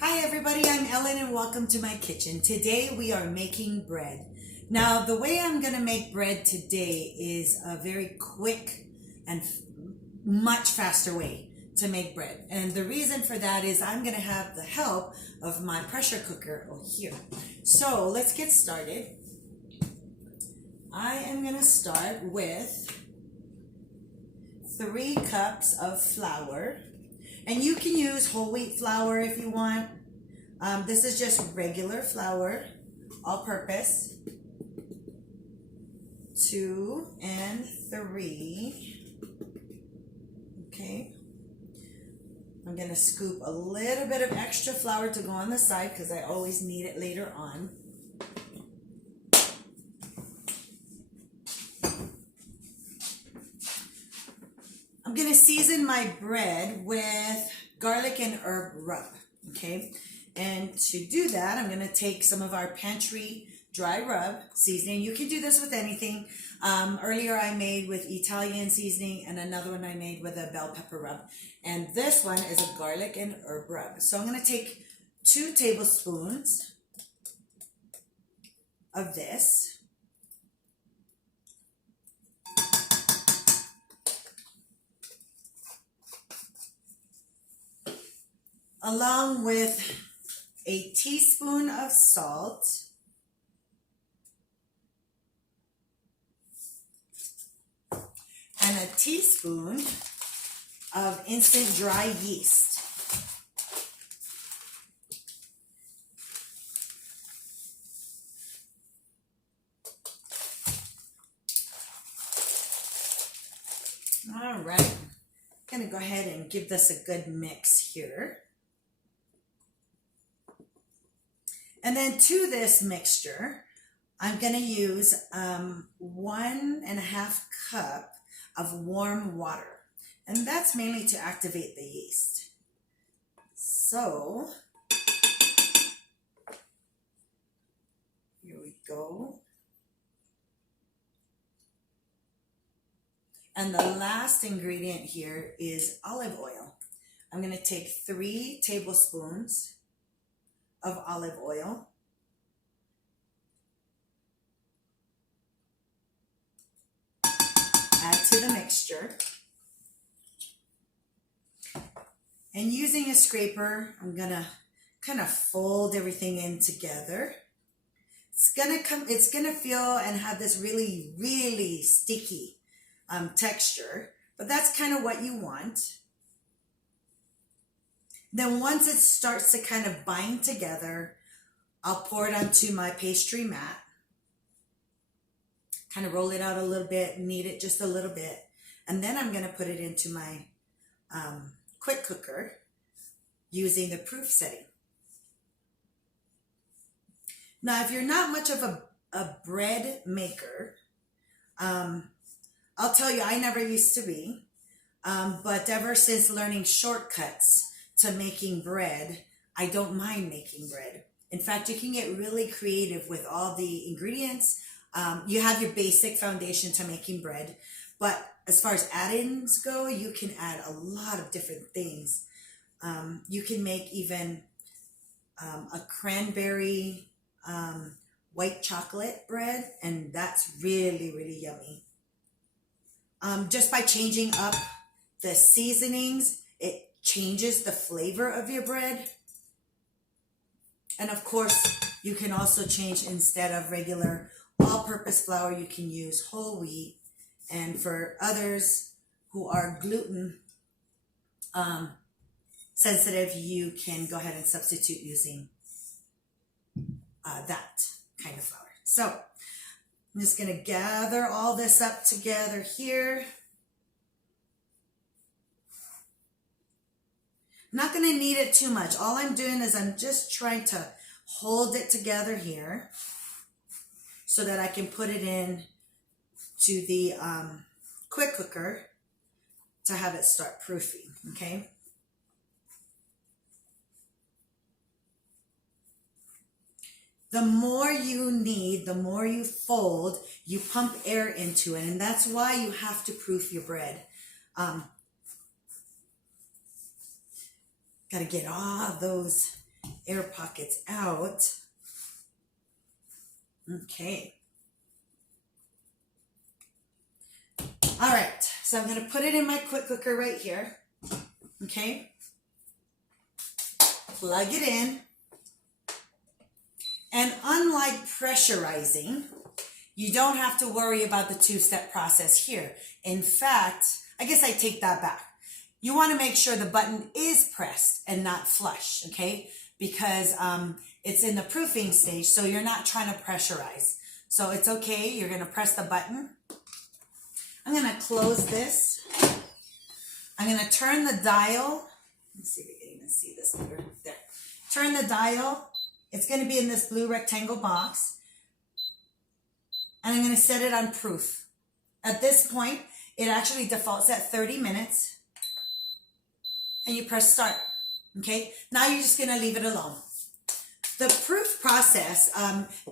Hi everybody, I'm Ellen and welcome to my kitchen. Today we are making bread. Now the way I'm going to make bread today is a very quick and much faster way to make bread. And the reason for that is I'm going to have the help of my pressure cooker here. So let's get started. I am going to start with 3 cups of flour. And you can use whole wheat flour if you want. This is just regular flour, all purpose. 2 and 3. Okay. I'm going to scoop a little bit of extra flour to go on the side because I always need it later on. I'm going to season my bread with garlic and herb rub, okay? And to do that, I'm going to take some of our pantry dry rub seasoning. You can do this with anything. Earlier I made with Italian seasoning and another one I made with a bell pepper rub. And this one is a garlic and herb rub. So I'm going to take 2 tablespoons of this. Along with a teaspoon of salt, and a teaspoon of instant dry yeast. All right, I'm gonna go ahead and give this a good mix here. And then to this mixture, I'm going to use 1.5 cup of warm water. And that's mainly to activate the yeast. So, here we go. And the last ingredient here is olive oil. I'm going to take 3 tablespoons of olive oil. Add to the mixture. And using a scraper, I'm gonna kind of fold everything in together. It's gonna feel and have this really, really sticky texture, but that's kind of what you want. Then once it starts to kind of bind together, I'll pour it onto my pastry mat. Kind of roll it out a little bit, knead it just a little bit. And then I'm going to put it into my quick cooker using the proof setting. Now, if you're not much of a bread maker, I'll tell you, I never used to be. But ever since learning shortcuts to making bread, I don't mind making bread. In fact, you can get really creative with all the ingredients. You have your basic foundation to making bread, but as far as add-ins go, you can add a lot of different things. You can make even a cranberry white chocolate bread, and that's really, really yummy. Just by changing up the seasonings, it changes the flavor of your bread. And of course, you can also change, instead of regular all-purpose flour, you can use whole wheat. And for others who are gluten sensitive, you can go ahead and substitute using that kind of flour. So I'm just going to gather all this up together here. I'm not going to knead it too much. All I'm doing is I'm just trying to hold it together here so that I can put it in to the quick cooker to have it start proofing, okay? The more you knead, the more you fold, you pump air into it, and that's why you have to proof your bread. Got to get all those air pockets out. Okay. All right, so I'm going to put it in my quick cooker right here. Okay. Plug it in. And unlike pressurizing, you don't have to worry about the two-step process here. In fact, I guess I take that back. You want to make sure the button is pressed and not flush, okay? Because it's in the proofing stage, so you're not trying to pressurize. So it's okay, you're going to press the button. I'm going to close this. I'm going to turn the dial. Let's see if you can even see this better. There. Turn the dial. It's going to be in this blue rectangle box. And I'm going to set it on proof. At this point, it actually defaults at 30 minutes. And you press start. Okay? Now you're just going to leave it alone. The proof process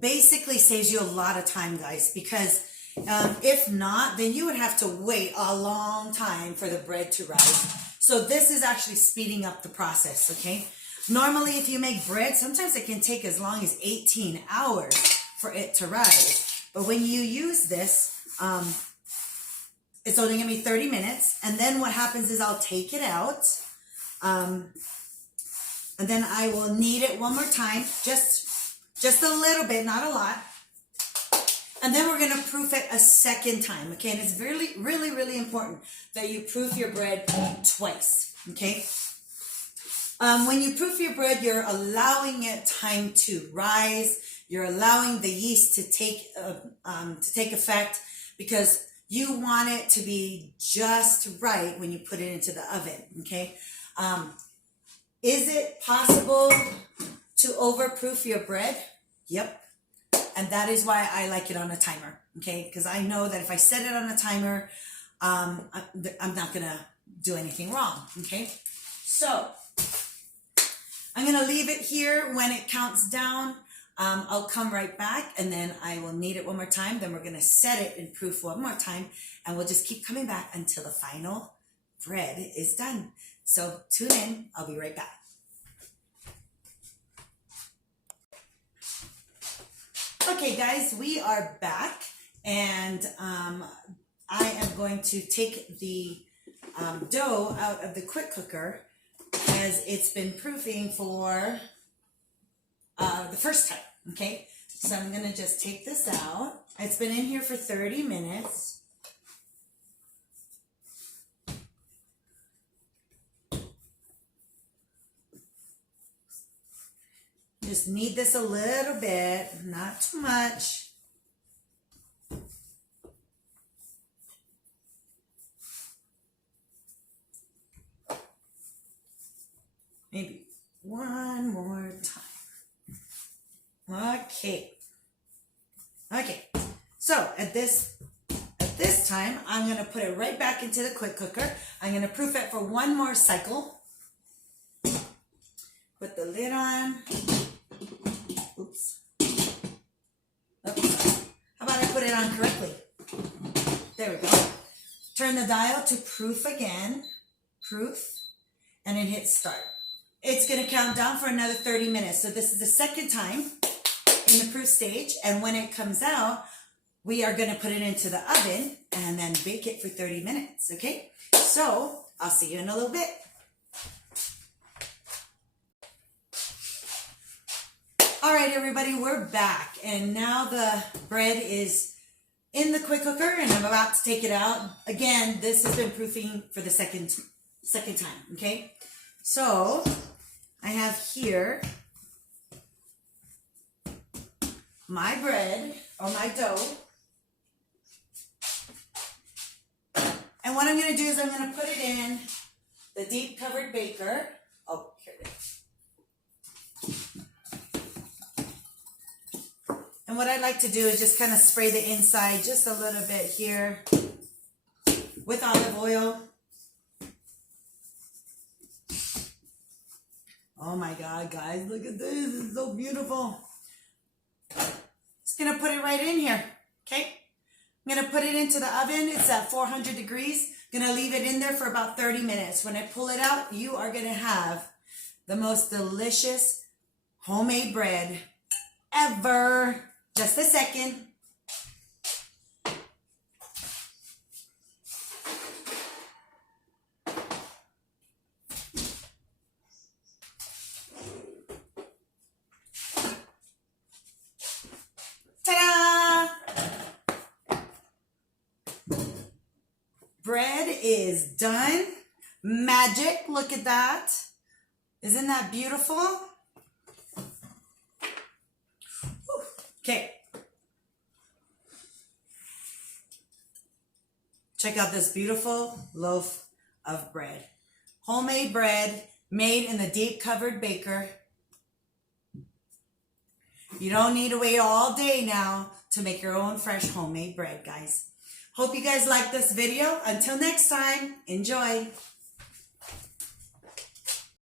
basically saves you a lot of time, guys, because if not, then you would have to wait a long time for the bread to rise. So this is actually speeding up the process, okay? Normally, if you make bread, sometimes it can take as long as 18 hours for it to rise. But when you use this, it's only going to be 30 minutes. And then what happens is I'll take it out. And then I will knead it one more time, just a little bit, not a lot. And then we're going to proof it a second time, okay? And it's really, really, really important that you proof your bread twice, okay? When you proof your bread, you're allowing it time to rise. You're allowing the yeast to take effect, because you want it to be just right when you put it into the oven, okay? Is it possible to overproof your bread? Yep. And that is why I like it on a timer, okay? Because I know that if I set it on a timer, I'm not going to do anything wrong, okay? So I'm going to leave it here. When it counts down, I'll come right back, and then I will knead it one more time. Then we're going to set it in proof one more time, and we'll just keep coming back until the final bread is done. So tune in. I'll be right back. Okay, guys, we are back, and I am going to take the dough out of the quick cooker, as it's been proofing for the first time, okay? So I'm going to just take this out. It's been in here for 30 minutes. Just knead this a little bit, not too much. Maybe one more time. Okay. Okay. So at this time, I'm going to put it right back into the quick cooker. I'm going to proof it for one more cycle. Put the lid on. Oops. Oops. How about I put it on correctly? There we go. Turn the dial to proof again. Proof. And it hits start. It's going to count down for another 30 minutes. So this is the second time in the proof stage. And when it comes out, we are going to put it into the oven and then bake it for 30 minutes. Okay? So I'll see you in a little bit. All right, everybody, we're back. And now the bread is in the quick cooker, and I'm about to take it out. Again, this has been proofing for the second time, okay? So I have here my bread, or my dough. And what I'm going to do is I'm going to put it in the deep covered baker. Oh, here it is. And what I like to do is just kind of spray the inside just a little bit here with olive oil. Oh my God, guys, look at this. It's so beautiful. Just going to put it right in here, okay? I'm going to put it into the oven. It's at 400 degrees. Going to leave it in there for about 30 minutes. When I pull it out, you are going to have the most delicious homemade bread ever. Just a second. Ta-da! Bread is done. Magic, look at that. Isn't that beautiful? Okay. Check out this beautiful loaf of bread. Homemade bread made in the deep covered baker. You don't need to wait all day now to make your own fresh homemade bread, guys. Hope you guys like this video. Until next time, enjoy.